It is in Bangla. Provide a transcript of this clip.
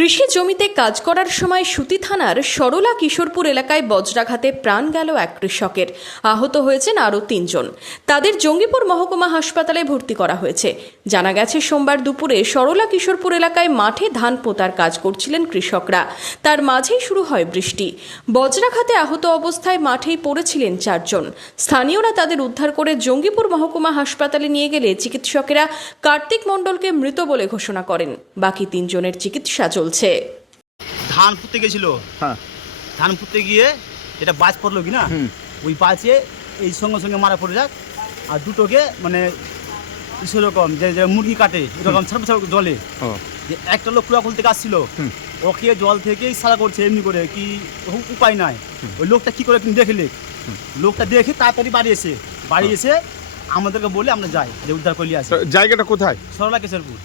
কৃষি জমিতে কাজ করার সময় সুতি থানার সরলা কিশোরপুর এলাকায় বজ্রাঘাতে প্রাণ গেল এক কৃষকের। আহত হয়েছেন আরও ৩ জন। তাদের জঙ্গিপুর মহকুমা হাসপাতালে ভর্তি করা হয়েছে। জানা গেছে, সোমবার দুপুরে সরলা কিশোরপুর এলাকায় মাঠে ধান পোঁতার কাজ করছিলেন কৃষকরা। তার মাঝেই শুরু হয় বৃষ্টি। বজ্রাঘাতে আহত অবস্থায় মাঠেই পড়েছিলেন 4 জন। স্থানীয়রা তাদের উদ্ধার করে জঙ্গিপুর মহকুমা হাসপাতালে নিয়ে গেলে চিকিৎসকেরা কার্তিক মণ্ডলকে মৃত বলে ঘোষণা করেন। বাকি 3 জনের চিকিৎসা চলছে। ধান পুঁততে গেছিল, ধান পুঁততে গিয়ে এটা বাজ পড়লো কিনা, ওই বাজে এই সঙ্গে সঙ্গে মারা পড়ে যাক। আর দুটোকে মানে সেরকম যে মুরগি কাটে এরকম ছাড় জলে, যে একটা লোক কুড়া খুলতে আসছিল, ওকে জল থেকেই সারা করছে এমনি করে, কি উপায় নাই। ওই লোকটা কি করে দেখলে, লোকটা দেখে তাড়াতাড়ি বাড়ি এসে আমাদেরকে বলে আমরা যাই যে উদ্ধার করলি আসি। জায়গাটা কোথায়? সরলা কিশোরপুর।